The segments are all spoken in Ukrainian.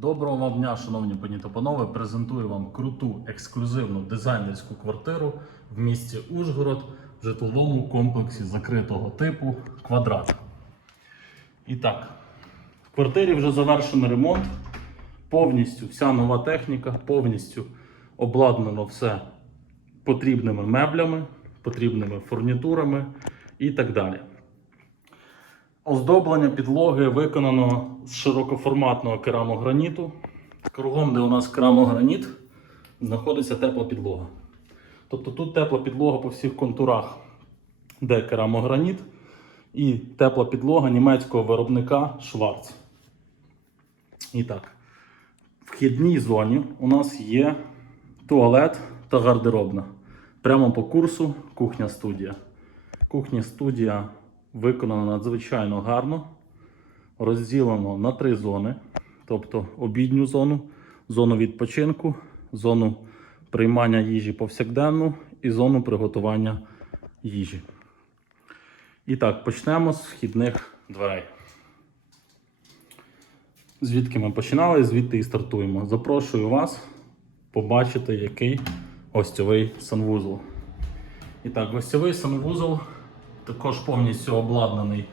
Доброго вам дня, шановні пані та панове. Презентую вам круту ексклюзивну дизайнерську квартиру в місті Ужгород в житловому комплексі закритого типу квадрат. І так, в квартирі вже завершений ремонт. Повністю вся нова техніка, повністю обладнано все потрібними меблями, потрібними фурнітурами і так далі. Оздоблення підлоги виконано з широкоформатного керамограніту. Кругом, де у нас керамограніт, знаходиться тепла підлога. Тобто тут тепла підлога по всіх контурах, де керамограніт, і тепла підлога німецького виробника Schwarz. І так, в вхідній зоні у нас є туалет та гардеробна. Прямо по курсу кухня студія. Виконана надзвичайно гарно. Розділено на три зони: тобто обідню зону, зону відпочинку, зону приймання їжі повсякденну і зону приготування їжі. І так, почнемо з вхідних дверей. Звідки ми починали, звідти і стартуємо. Запрошую вас побачити, який гостьовий санвузол. І так, гостьовий санвузол також повністю обладнаний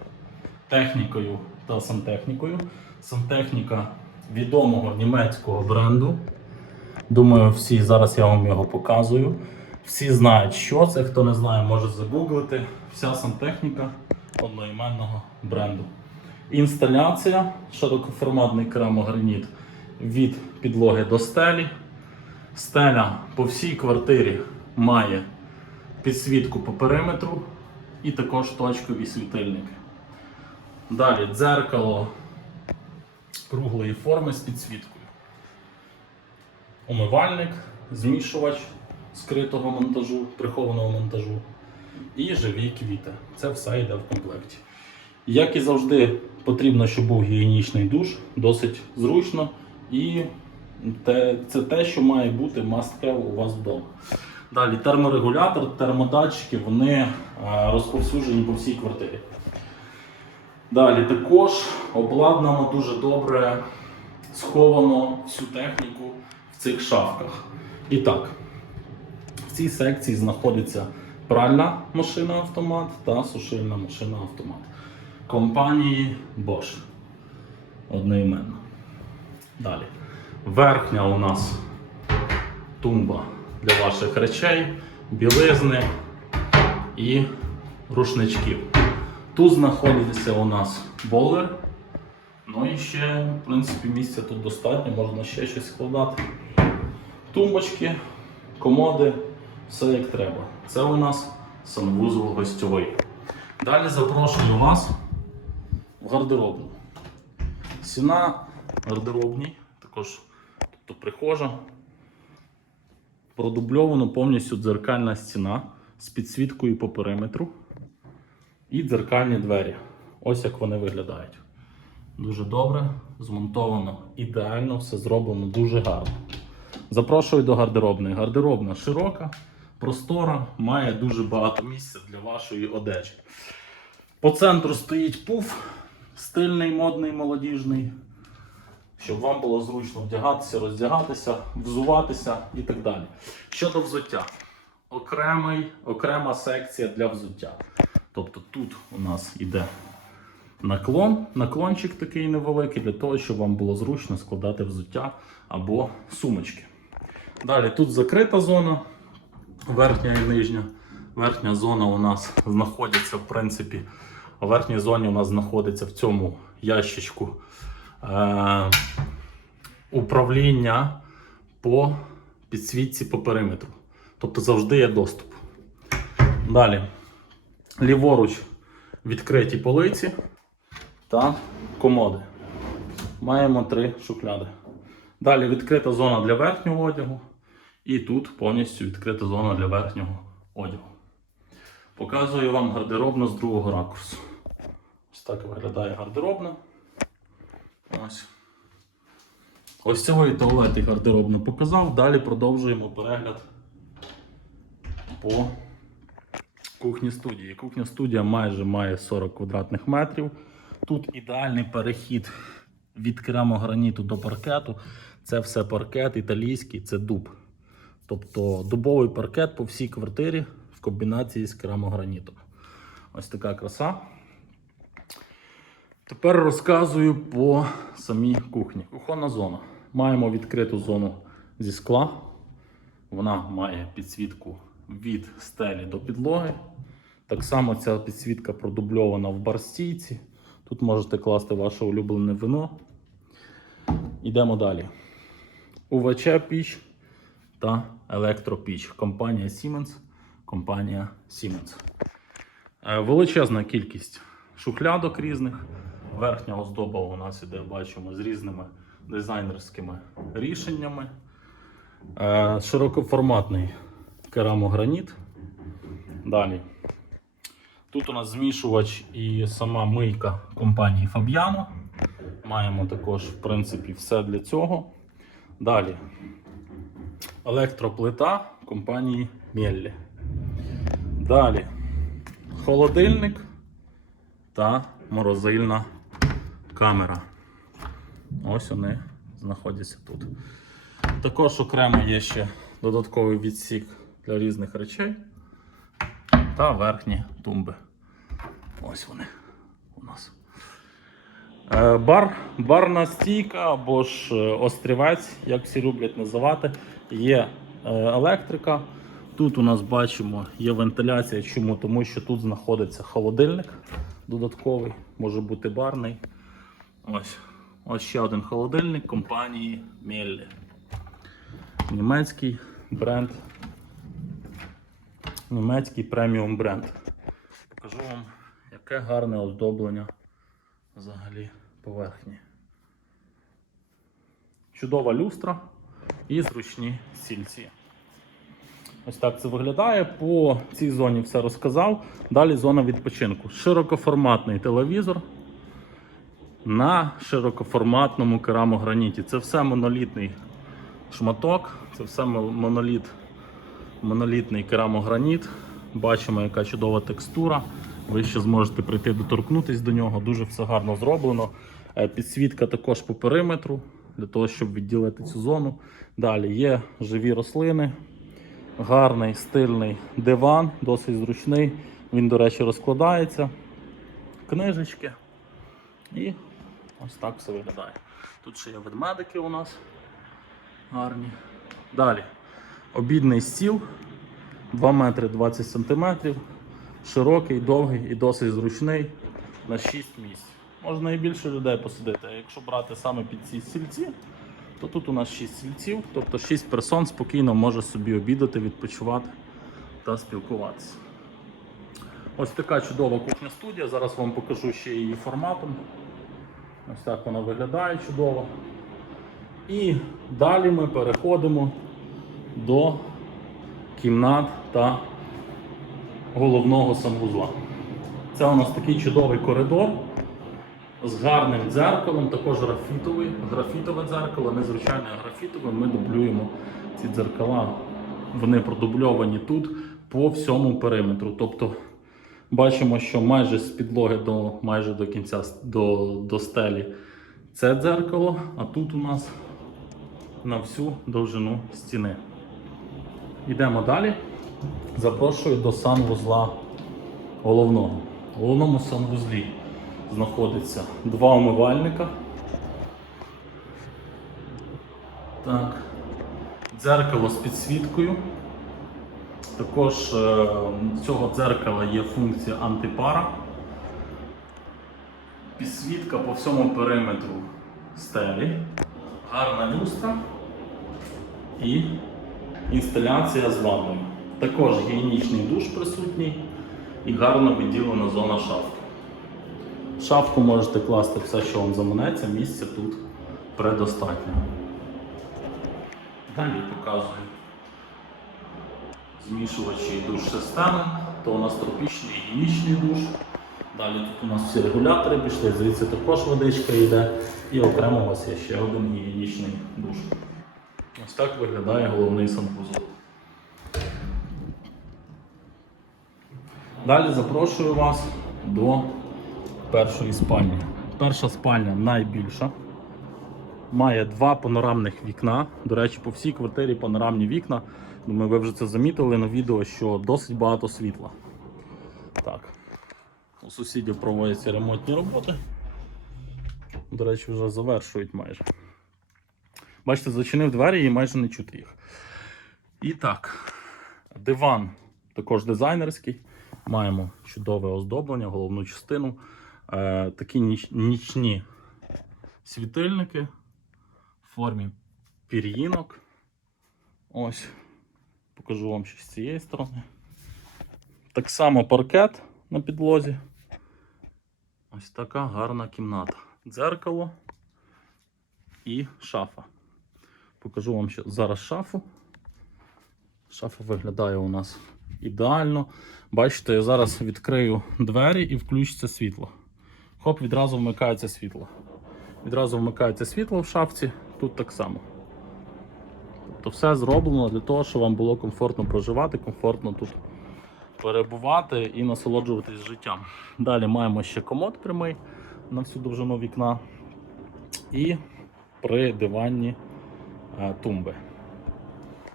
технікою та сантехнікою. Сантехніка відомого німецького бренду. Думаю, всі зараз я вам його показую. Всі знають, що це. Хто не знає, може загуглити. Вся сантехніка одноіменного бренду. Інсталяція, широкоформатний керамограніт від підлоги до стелі. Стеля по всій квартирі має підсвітку по периметру і також точкові світильники. Далі дзеркало круглої форми з підсвіткою. Умивальник, змішувач скритого монтажу, прихованого монтажу і живі квіти. Це все йде в комплекті. Як і завжди, потрібно, щоб був гігієнічний душ, досить зручно. І це те, що має бути must have у вас вдома. Далі терморегулятор, термодатчики, вони е, розповсюджені по всій квартирі. Далі також обладнано дуже добре, сховано всю техніку в цих шафках. І так, в цій секції знаходиться пральна машина автомат та сушильна машина автомат компанії Bosch. Одноіменно. Далі. Верхня у нас тумба для ваших речей, білизни і рушничків. Тут знаходиться у нас бойлер. Ну і ще, в принципі, місця тут достатньо, можна ще щось складати. Тумбочки, комоди, все як треба. Це у нас санвузол гостьовий. Далі запрошую вас в гардеробну. Стіна гардеробній, також тобто прихожа. Продубльовано повністю дзеркальна стіна з підсвіткою по периметру і дзеркальні двері. Ось як вони виглядають. Дуже добре, змонтовано ідеально, все зроблено дуже гарно. Запрошую до гардеробної. Гардеробна широка, простора, має дуже багато місця для вашої одежі. По центру стоїть пуф, стильний, модний, молодіжний, щоб вам було зручно вдягатися, роздягатися, взуватися і так далі. Щодо взуття, окремий, окрема секція для взуття. Тобто тут у нас йде наклон, наклончик такий невеликий, для того, щоб вам було зручно складати взуття або сумочки. Далі тут закрита зона, верхня і нижня. Верхня зона у нас знаходиться, в принципі, в верхній зоні у нас знаходиться в цьому ящичку е- управління по підсвітці по периметру. Тобто завжди є доступ. Далі, ліворуч відкриті полиці та комоди. Маємо три шухляди. Далі відкрита зона для верхнього одягу. І тут повністю відкрита зона для верхнього одягу. Показую вам гардеробну з другого ракурсу. Ось так виглядає гардеробна. Ось. Ось цього і туалет і гардеробну показав. Далі продовжуємо перегляд по кухні студії. Кухня студія майже має 40 квадратних метрів. Тут ідеальний перехід від керамограніту до паркету. Це все паркет італійський, це дуб. Тобто дубовий паркет по всій квартирі в комбінації з керамогранітом. Ось така краса. Тепер розказую по самій кухні. Кухонна зона. Маємо відкриту зону зі скла. Вона має підсвітку від стелі до підлоги. Так само ця підсвітка продубльована в барстійці. Тут можете класти ваше улюблене вино. Йдемо далі. УВЧ піч та електропіч. Компанія Siemens. Компанія Siemens. Е, Величезна кількість шухлядок різних. Верхня оздоба у нас іде, бачимо, з різними дизайнерськими рішеннями. Е, Широкоформатний керамограніт. Далі. Тут у нас змішувач і сама мийка компанії Fabiano. Маємо також, в принципі, все для цього. Далі. Електроплита компанії Мєллі. Далі. Холодильник та морозильна камера. Ось вони знаходяться тут. Також окремо є ще додатковий відсік для різних речей та верхні тумби. Ось вони у нас. Е, Бар, барна стійка або ж е, острівець, як всі люблять називати, є е, електрика. Тут у нас бачимо є вентиляція. Чому? Тому що тут знаходиться холодильник додатковий, може бути барний. Ось, ось ще один холодильник компанії Мєллі. Німецький бренд. Німецький преміум бренд. Покажу вам, яке гарне оздоблення взагалі поверхні. Чудова люстра і зручні стільці. Ось так це виглядає. По цій зоні все розказав. Далі зона відпочинку. Широкоформатний телевізор на широкоформатному керамограніті. Це все монолітний шматок, це все моноліт, монолітний керамограніт. Бачимо, яка чудова текстура. Ви ще зможете прийти доторкнутися до нього. Дуже все гарно зроблено. Е, Підсвітка також по периметру для того, щоб відділити цю зону. Далі є живі рослини, гарний стильний диван, досить зручний. Він, до речі, розкладається. Книжечки. І ось так все виглядає. Тут ще є ведмедики у нас гарні. Далі. Обідний стіл 2 метри 20 сантиметрів. Широкий, довгий і досить зручний на 6 місць. Можна і більше людей посадити. А якщо брати саме під ці стільці, то тут у нас 6 стільців, тобто 6 персон спокійно може собі обідати, відпочивати та спілкуватися. Ось така чудова кухня студія. Зараз вам покажу ще її форматом. Ось так вона виглядає чудово. І далі ми переходимо до кімнат та головного санвузла. Це у нас такий чудовий коридор з гарним дзеркалом, також графітовий, графітове дзеркало, не звичайне а графітове. Ми дублюємо ці дзеркала. Вони продубльовані тут по всьому периметру. Тобто бачимо, що майже з підлоги до майже до кінця до, до стелі це дзеркало, а тут у нас на всю довжину стіни. Йдемо далі. Запрошую до санвузла головного. В головному санвузлі знаходиться два умивальника. Так. Дзеркало з підсвіткою. Також е, цього дзеркала є функція антипара. Підсвітка по всьому периметру стелі. Гарна люстра і інсталяція з ванною. Також гігієнічний душ присутній і гарно відділена зона шафки. Шафку можете класти все, що вам заманеться, місця тут предостатньо. Далі показую змішувачі душ системи, то у нас тропічний гігієнічний душ. Далі тут у нас всі регулятори пішли, звідси також водичка йде. І окремо у вас є ще один гігієнічний душ. Ось так виглядає головний санвузол. Далі запрошую вас до першої спальні. Перша спальня найбільша. Має два панорамних вікна. До речі, по всій квартирі панорамні вікна. Думаю, ви вже це замітили на відео, що досить багато світла. Так. У сусідів проводяться ремонтні роботи. До речі, вже завершують майже. Бачите, зачинив двері і майже не чути їх. І так, диван також дизайнерський. Маємо чудове оздоблення, головну частину. Е, такі ніч, нічні світильники формі пір'їнок. Ось. Покажу вам ще з цієї сторони. Так само паркет на підлозі. Ось така гарна кімната. Дзеркало і шафа. Покажу вам ще зараз шафу. Шафа виглядає у нас ідеально. Бачите, я зараз відкрию двері і включиться світло. Хоп, відразу вмикається світло. Відразу вмикається світло в шафці, тут так само. Тобто все зроблено для того, щоб вам було комфортно проживати, комфортно тут перебувати і насолоджуватись життям. Далі маємо ще комод прямий на всю довжину вікна. І при диванні е, тумби.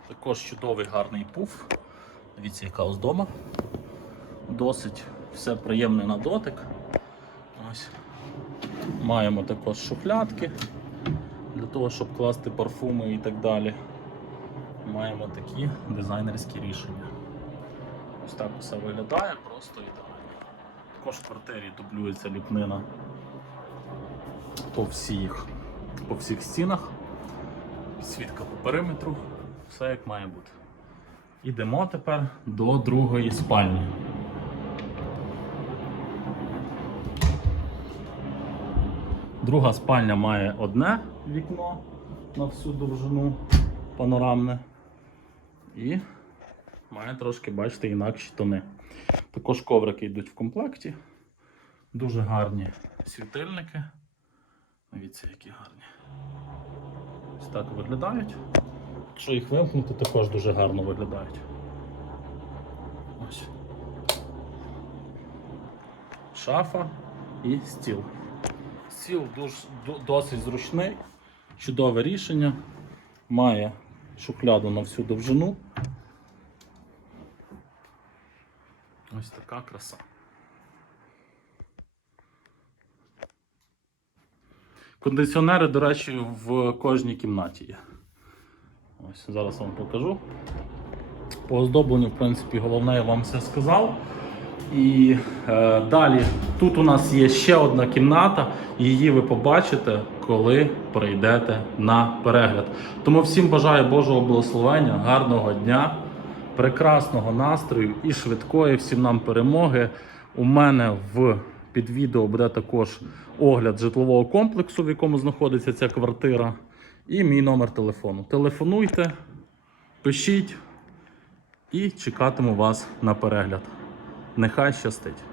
Також чудовий гарний пуф. Дивіться, яка оздоба. Досить все приємне на дотик. Ось. Маємо також шухлядки для того, щоб класти парфуми і так далі. Маємо такі дизайнерські рішення. Ось так все виглядає, просто ідеально. Також в квартирі дублюється ліпнина по всіх, по всіх стінах. Підсвітка по периметру, все як має бути. Ідемо тепер до другої спальні. Друга спальня має одне вікно на всю довжину панорамне. І має трошки, бачите, інакші тони. Також коврики йдуть в комплекті. Дуже гарні світильники. Дивіться, які гарні. Ось так виглядають. Якщо їх вимкнути, також дуже гарно виглядають. Ось. Шафа і стіл. Стіл досить зручний, чудове рішення. Має шухляду на всю довжину. Ось така краса. Кондиціонери, до речі, в кожній кімнаті є. Ось зараз вам покажу. По оздобленню, в принципі, головне я вам все сказав. І е, далі тут у нас є ще одна кімната, її ви побачите, коли прийдете на перегляд. Тому всім бажаю Божого благословення, гарного дня, прекрасного настрою і швидкої всім нам перемоги. У мене в під відео буде також огляд житлового комплексу, в якому знаходиться ця квартира, і мій номер телефону. Телефонуйте, пишіть і чекатиму вас на перегляд. Нехай щастить!